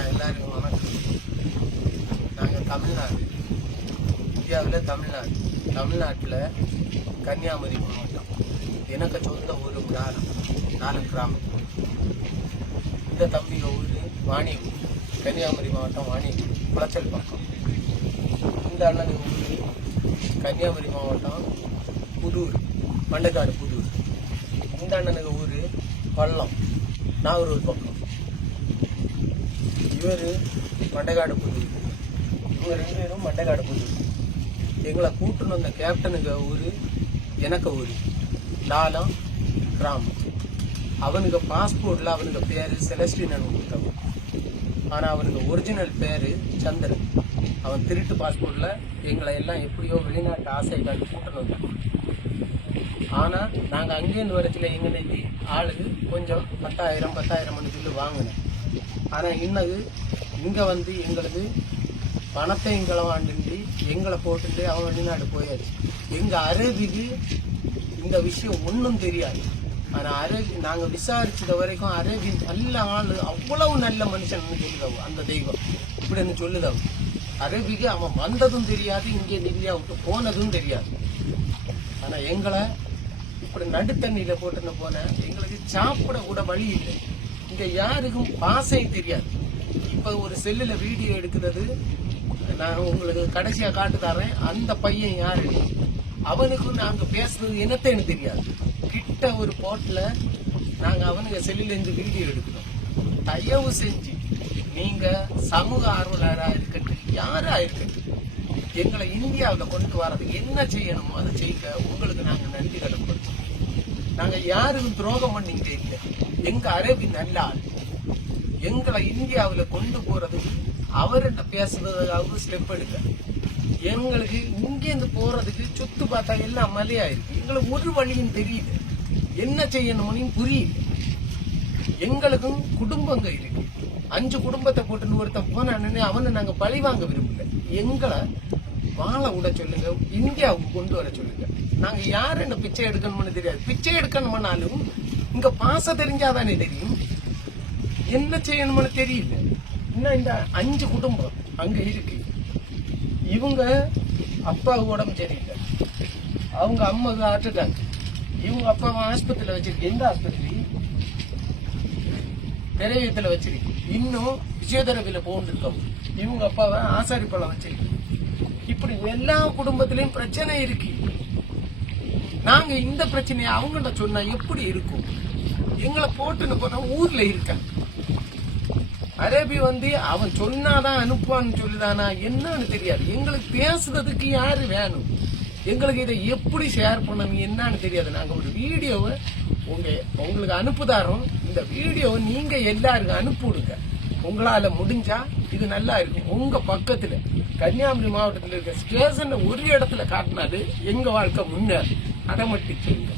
எல்லாருக்கும் வணக்கம். நாங்கள் தமிழ்நாடு, இந்தியாவில் தமிழ்நாட்டில் கன்னியாகுமரி மாவட்டம். எனக்கு சொந்த ஊர் நாலு கிராமம். இந்த தம்பிய ஊர் வாணியூர், கன்னியாகுமரி மாவட்டம் வாணியூர், குளச்சல் பக்கம். இந்த அண்ணன் ஊர் கன்னியாகுமரி மாவட்டம் புதூர், மண்டைக்காடு புதூர். இந்த அண்ணனுக்கு ஊர் பள்ளம், நாகூர் பக்கம். இவர் மண்டைக்காடு புதூர், இவங்க 2 பேரும் மண்டைக்காடு புதூர். எங்களை கூட்டுன்னு வந்த கேப்டனுக்கு ஊர் எனக்கு ஊர் லாலம் கிராமம். அவனுக்கு பாஸ்போர்ட்டில் அவனுக்கு பேர் செலஸ்டின் கொடுத்தவன். ஆனால் அவனுக்கு ஒரிஜினல் பேர் சந்திரன். அவன் திருட்டு பாஸ்போர்ட்டில் எங்களை எல்லாம் எப்படியோ வெளிநாட்டு ஆசை காட்டு கூட்டணும் வந்தான். ஆனால் நாங்கள் அங்கேருந்து வரச்சில் எங்களுக்கு ஆளுக்கு கொஞ்சம் 10,000 சொல்லி வாங்கினேன். ஆனால் இன்னது இங்கே வந்து எங்களுக்கு பணத்தை எங்களை வாண்டிட்டு எங்களை போட்டுட்டு அவன் வெளிநாடு போயாச்சு. எங்கள் அரேபிக்கு இந்த விஷயம் ஒன்றும் தெரியாது. ஆனால் அரேபி நாங்கள் விசாரிச்சது வரைக்கும் அரேபி நல்ல ஆள், அவ்வளவு நல்ல மனுஷன் சொல்லுதவு அந்த தெய்வம் இப்படின்னு சொல்லுதவு. அரேபிக்கு அவன் வந்ததும் தெரியாது, இங்கே இந்தியா விட்டு போனதும் தெரியாது. ஆனால் எங்களை இப்படி நடுத்தண்ணியில் போட்டுன்னு போன எங்களுக்கு சாப்பிட கூட வழி இல்லை. இங்கே யாருக்கும் பாசை தெரியாது. இப்போ ஒரு செல்லில் வீடியோ எடுக்கிறது நான் உங்களுக்கு கடைசியாக காட்டு தரேன். அந்த பையன் யாரு, அவனுக்கும் நாங்கள் பேசுறது என்னத்தைன்னு தெரியாது. கிட்ட ஒரு போட்டில் நாங்கள் அவனுக்கு செல்லிலேருந்து வீடியோ எடுக்கணும். தயவு செஞ்சு நீங்கள் சமூக ஆர்வலராக இருக்கட்டும், யாராக இருக்கட்டும், எங்களை இந்தியாவில் கொண்டு வரதுக்கு என்ன செய்யணுமோ அதை செய்ய உங்களுக்கு நாங்கள் நன்றி கடன்படுத்தோம். நாங்கள் யாருக்கும் துரோகம் பண்ணிக்கிட்டே இல்லை. எங்கள் அரபி நல்ல ஆள். எங்களை இந்தியாவில் கொண்டு போறதுக்கு அவர்கிட்ட பேசுறதுக்காக ஸ்டெப் எடுக்க. எங்களுக்கு இங்கேருந்து போறதுக்கு சுத்து பார்த்தா எல்லாம் மலையாயிருக்கு. எங்களுக்கு ஒரு வழியும் தெரியல, என்ன செய்யணும்னு புரியல. எங்களுக்கும் குடும்பங்க இருக்கு. 5 குடும்பத்தை போட்டுன்னு ஒருத்த போனான்னு அவனை நாங்கள் பழி வாங்க விரும்பல. எங்களை வாழ விட சொல்லுங்க, இந்தியாவுக்கு கொண்டு வர சொல்லுங்க. நாங்க யாரு என்ன பிச்சை எடுக்கணும்னு தெரியாது. பிச்சை எடுக்கணும்னாலும் இங்க பாச தெரிஞ்சாதானே தெரியும், என்ன செய்யணும்னு தெரியல. இன்னும் இந்த 5 குடும்பம் அங்க இருக்கு. இவங்க அப்பாவுக்கு உடம்பு சரியில்லை, அவங்க அம்மாவுக்கு ஹார்ட் அட்டாக். இவங்க அப்பாவை ஆஸ்பத்திரியில வச்சிருக்கு. எந்த ஆஸ்பத்திரி? திரையத்துல வச்சிருக்கு. இன்னும் பிசியோதெரபியில போட்டுருக்கோம். இவங்க அப்பாவை ஆசாரிப்பழம் வச்சிருக்கு. இப்படி எல்லா குடும்பத்திலையும் பிரச்சனை இருக்கு. நாங்க இந்த பிரச்சனையை அவங்கள்ட்ட சொன்னா எப்படி இருக்கும்? எங்களை போட்டுன்னு போனா ஊர்ல இருக்க அரேபி வந்து அவன் சொன்னாதான் அனுப்புவான்னு சொல்லுதானா என்னன்னு தெரியாது. எங்களுக்கு பேசுறதுக்கு யாரு வேணும்? எங்களுக்கு இதை எப்படி ஷேர் பண்ணணும் என்னன்னு தெரியாது. நாங்க ஒரு வீடியோவை உங்களுக்கு அனுப்புதாரோம். இந்த வீடியோவை நீங்க எல்லாருக்கும் அனுப்பிவிடுங்க. உங்களால முடிஞ்சா இது நல்லா இருக்கும். உங்க பக்கத்துல கன்னியாகுமரி மாவட்டத்தில் இருக்க ஸ்டேஷன்ல ஒரு இடத்துல காட்டினாலும் எங்க வாழ்க்கை முன்னேறும். அதை மட்டும் சொல்லுங்க.